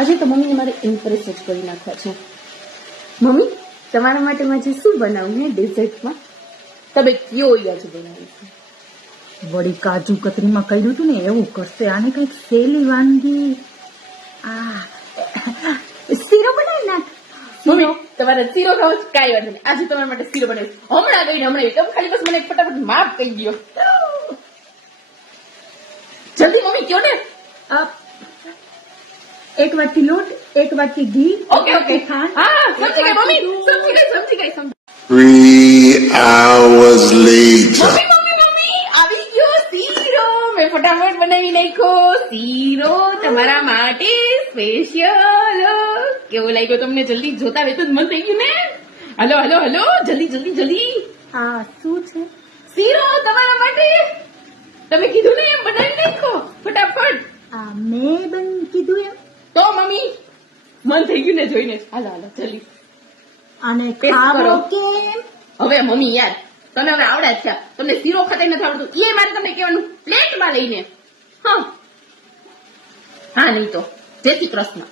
આજે તો મમ્મીને મારે ઇમ્પ્રેસ જ કરી નાખ્યા છે. મમ્મી તમારા માટે આજે શું બનાવું ને ડેઝર્ટમાં? તમે કયો આજે બનાવીશું? વળી કાજુ કતરીમાં કર્યું હતું ને એવું કરશે. આને કઈક સહેલી વાનગી. શીરો બનાવી નાખ. મમ્મી તમારે શીરો ખાવો છે? કાંઈ વાંધો નહીં, આજે તમારા માટે શીરો બનાવીશ. હમણાં ગઈને હમણાં તમે ખાલી બસ મને ફટાફટ માફ કહી દો. જલ્દી મમ્મી કયો ને. એક વાટકી લોટ, એક વાટકી ઘી. ઓકે ઓકે હા સમજી ગઈ મમ્મી, સમજી ગઈ. 3 hours later. મમ્મી આવી ગયો શીરો. મેં ફટાફટ બનાવી નાખ્યો શીરો તમારા માટે સ્પેશિયલ. કેવો લાગ્યો તમને? જલ્દી જોતા વેતું મન થઈ ગયું ને. હલો હલો હલો જલ્દી જલ્દી જલ્દી. આ શું છે? શીરો તમારા માટે. તમે કીધું ને એમ બનાવી નાખો ફટાફટ. મેં કીધું એમ તો મમ્મી મન થઈ ગયું ને જોઈને. હાલો હાલો જલ્દી. અને Taste ખાવો કરો. કેમ? હવે મમ્મી યાર તમે હવે આવડ્યા જ છે. તમને શીરો ખાતા નથી આવડતું એ મારે તમને કહેવાનું પ્લેટમાં લઈને. હા નહીં તો જય શ્રી કૃષ્ણ.